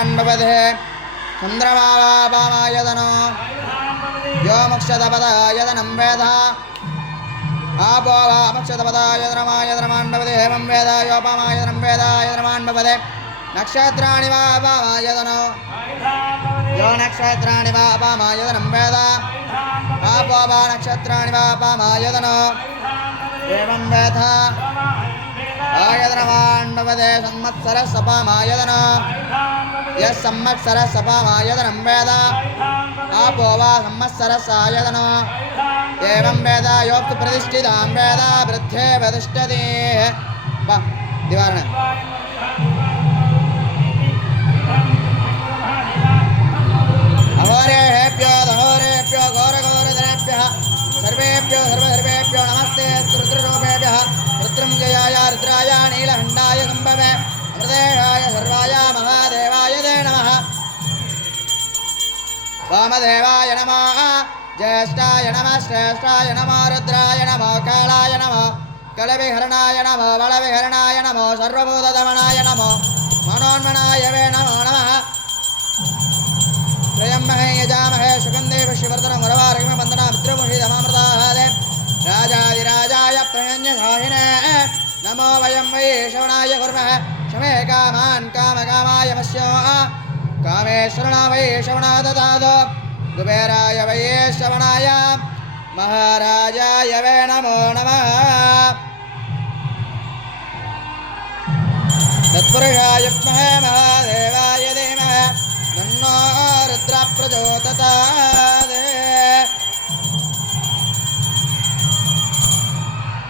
यजमान्भवदे चन्द्रमावापामायतनो यो मोक्षदपदायतनं वेद आपो वा मोक्षदपदायतनमायतनमान्भवदे हेमं वेद योपामायतनं वेद यजमान्भवदे नक्षत्राणि वापामायतनो यो नक्षत्राणि वापामायतनं वेद आपो वा नक्षत्राणि वापामायतनो एवं वेद आयतनमान्भवदे संवत्सरसपामायतनो यः संवत्सरसपामायतनं वेद आपो वा संवत्सरसायतनो एवं वेद योक्तु प्रतिष्ठितां वेद वृद्धे प्रतिष्ठति दिवारण अहोरेभ्यो दहोरेभ्यो घोरघोरधरेभ्यः सर्वेभ्यो सर्वसर्वेभ्यो नमस्ते रुद्ररूपेभ्यः रुद्रञ्जयाय रुद्राय नीलकण्ठाय गम्भवे अमृतेहाय सर्वाय महादेवाय ते नमः वामदेवाय नमः ज्येष्ठाय नमः श्रेष्ठाय नमः रुद्राय नमः कालाय नमः कलविहरणाय नमः बलविहरणाय नमः सर्वभूतदमनाय नमः मनोन्मनाय वे नमो नमः त्रयम्महे यजामहे सुगन्धे पुष्यवर्धनं वरवारहिमबन्धना मित्रमुषितमामृताहादे राजाधिराजाय प्रणन्यसाहिने नमो वयं वै श्रवणाय कुर्मः शमे कामान् कामकामाय पश्यो कामेश्वरणा वै श्रवणा ददातु कुबेराय वै श्रवणाय महाराजाय वे नमो नमः तत्पुरुषाय विद्महे महादेवाय धीमहि तन्नो रुद्रः प्रचोदयात्।